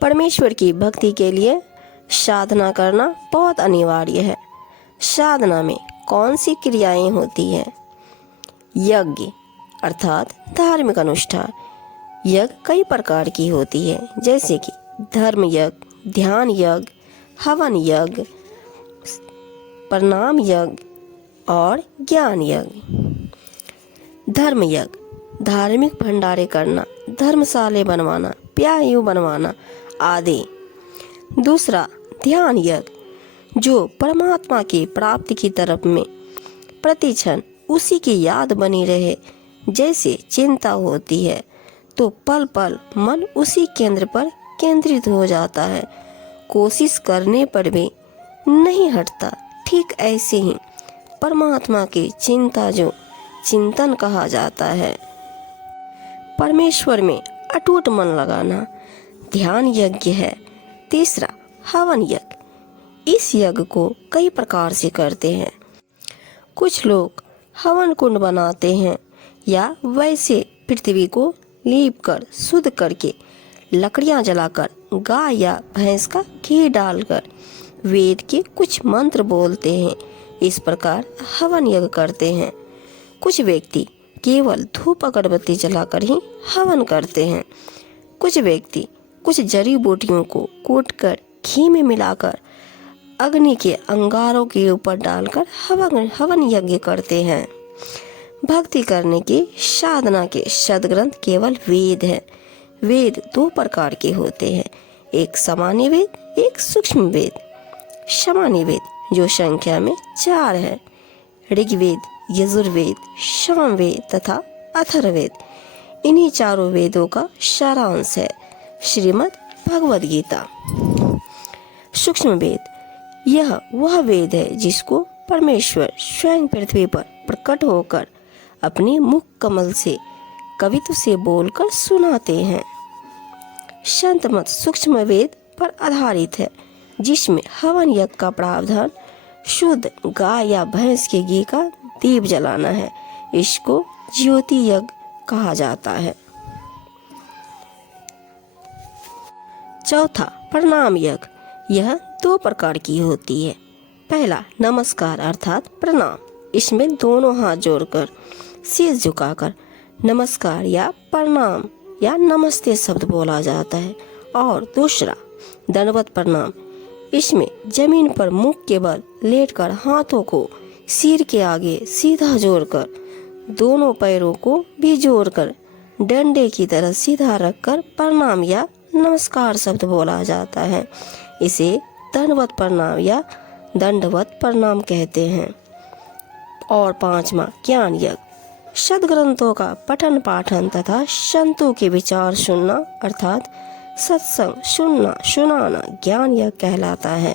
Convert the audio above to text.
परमेश्वर की भक्ति के लिए साधना करना बहुत अनिवार्य है। साधना में कौन सी क्रियाएं होती हैं? यज्ञ अर्थात धार्मिक अनुष्ठान। यज्ञ कई प्रकार की होती है, जैसे कि धर्म यज्ञ, ध्यान यज्ञ, हवन यज्ञ, प्रणाम यज्ञ और ज्ञान यज्ञ। धर्म यज्ञ धार्मिक भंडारे करना, धर्मशाले बनवाना, प्यायु बनवाना आदि। दूसरा ध्यान यज्ञ, जो परमात्मा की प्राप्ति की तरफ में प्रतिक्षण उसी की याद बनी रहे। जैसे चिंता होती है तो पल पल मन उसी केंद्र पर केंद्रित हो जाता है, कोशिश करने पर भी नहीं हटता। ठीक ऐसे ही परमात्मा की चिंता, जो चिंतन कहा जाता है। परमेश्वर में अटूट मन लगाना ध्यान यज्ञ है। तीसरा हवन यज्ञ, इस यज्ञ को कई प्रकार से करते हैं। कुछ लोग हवन कुंड बनाते हैं या वैसे पृथ्वी को लीप कर शुद्ध करके लकड़ियां जलाकर गाय या भैंस का घी डालकर वेद के कुछ मंत्र बोलते हैं। इस प्रकार हवन यज्ञ करते हैं। कुछ व्यक्ति केवल धूप अगरबत्ती जलाकर ही हवन करते हैं। कुछ व्यक्ति कुछ जड़ी बूटियों को कूटकर घी में मिलाकर अग्नि के अंगारों के ऊपर डालकर हवन यज्ञ करते हैं। भक्ति करने की साधना के सद्ग्रंथ केवल वेद है। वेद दो प्रकार के होते हैं, एक सामान्य वेद, एक सूक्ष्म वेद। सामान्य वेद जो संख्या में 4 है, ऋग्वेद, यजुर्वेद, सामवेद तथा अथर्ववेद। इन्हीं चारों वेदों का सारांश है श्रीमद् भगवद गीता। सूक्ष्म वेद, यह वह वेद है जिसको परमेश्वर स्वयं पृथ्वी पर प्रकट होकर अपने मुख कमल से कवित्व से बोलकर सुनाते हैं। संत मत सूक्ष्म वेद पर आधारित है, जिसमें हवन यज्ञ का प्रावधान शुद्ध गाय या भैंस के घी का दीप जलाना है। इसको ज्योति यज्ञ कहा जाता है। चौथा प्रणाम यज्ञ, यह 2 प्रकार की होती है। पहला नमस्कार अर्थात प्रणाम, इसमें दोनों हाथ जोड़कर शीश झुकाकर नमस्कार या प्रणाम या नमस्ते शब्द बोला जाता है। और दूसरा दंडवत प्रणाम, इसमें जमीन पर मुख के बल लेटकर हाथों को सिर के आगे सीधा जोड़कर दोनों पैरों को भी जोड़कर डंडे की तरह सीधा रखकर प्रणाम या नमस्कार शब्द बोला जाता है। इसे दंडवत प्रणाम या दंडवत प्रणाम कहते हैं। और 5वां ज्ञान यज्ञ, सद्ग्रंथों का पठन पाठन तथा संतों के विचार सुनना अर्थात सत्संग सुनना सुनाना ज्ञान यज्ञ कहलाता है।